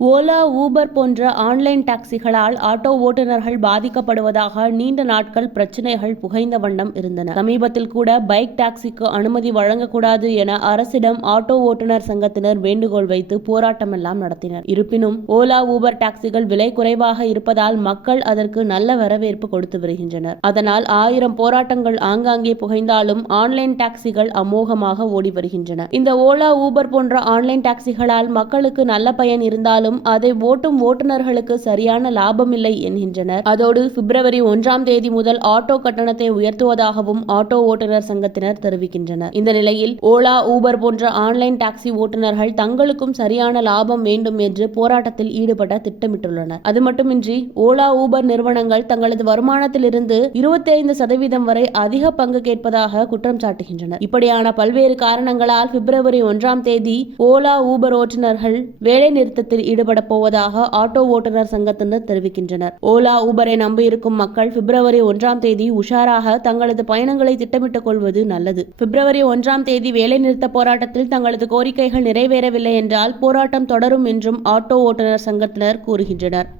Ola, Uber போன்ற online டாக்ஸிகளால் auto ஓட்டுநர்கள் பாதிக்கப்படுவதாக நீண்ட நாட்கள் பிரச்சினைகள் புகைந்த வண்ணம் இருந்தன. சமீபத்தில் கூட பைக் டாக்ஸிக்கு அனுமதி வழங்கக்கூடாது என அரசிடம் ஆட்டோ ஓட்டுநர் சங்கத்தினர் வேண்டுகோள் வைத்து போராட்டமெல்லாம் நடத்தினர். இருப்பினும் ஓலா, ஊபர் டாக்ஸிகள் விலை குறைவாக இருப்பதால் மக்கள் அதற்கு நல்ல வரவேற்பு கொடுத்து வருகின்றனர். அதனால் 1000 போராட்டங்கள் ஆங்காங்கே புகைந்தாலும் ஆன்லைன் டாக்ஸிகள் அமோகமாக ஓடி வருகின்றன. இந்த ஓலா, ஊபர் போன்ற ஆன்லைன் டாக்ஸிகளால் மக்களுக்கு நல்ல பயன் இருந்தாலும் அதை ஓட்டும் ஓட்டுநர்களுக்கு சரியான லாபம் இல்லை என்கின்றனர். அதோடு பிப்ரவரி 1ஆம் தேதி முதல் ஆட்டோ கட்டணத்தை உயர்த்துவதாகவும் ஆட்டோ ஓட்டுநர் சங்கத்தினர் தெரிவிக்கின்றனர். இந்த நிலையில் ஓலா, ஊபர் போன்ற ஆன்லைன் டாக்ஸி ஓட்டுநர்கள் தங்களுக்கும் சரியான லாபம் வேண்டும் என்று போராட்டத்தில் ஈடுபட திட்டமிட்டுள்ளனர். அது மட்டுமின்றி ஓலா, ஊபர் நிறுவனங்கள் தங்களது வருமானத்திலிருந்து 25% வரை அதிக பங்கு கேட்பதாக குற்றம் சாட்டுகின்றனர். இப்படியான பல்வேறு காரணங்களால் பிப்ரவரி 1ஆம் தேதி ஓலா, ஊபர் ஓட்டுநர்கள் வேலை நிறுத்தத்தில் ஈடுபட போவதாக ஆட்டோ ஓட்டுநர் சங்கத்தினர் தெரிவிக்கின்றனர். ஓலா, ஊபரை நம்பியிருக்கும் மக்கள் பிப்ரவரி 1ஆம் தேதி உஷாராக தங்களது பயணங்களை திட்டமிட்டுக் கொள்வது நல்லது. பிப்ரவரி 1ஆம் தேதி வேலை நிறுத்த போராட்டத்தில் தங்களது கோரிக்கைகள் நிறைவேறவில்லை என்றால் போராட்டம் தொடரும் என்றும் ஆட்டோ ஓட்டுநர் சங்கத்தினர் கூறுகின்றனர்.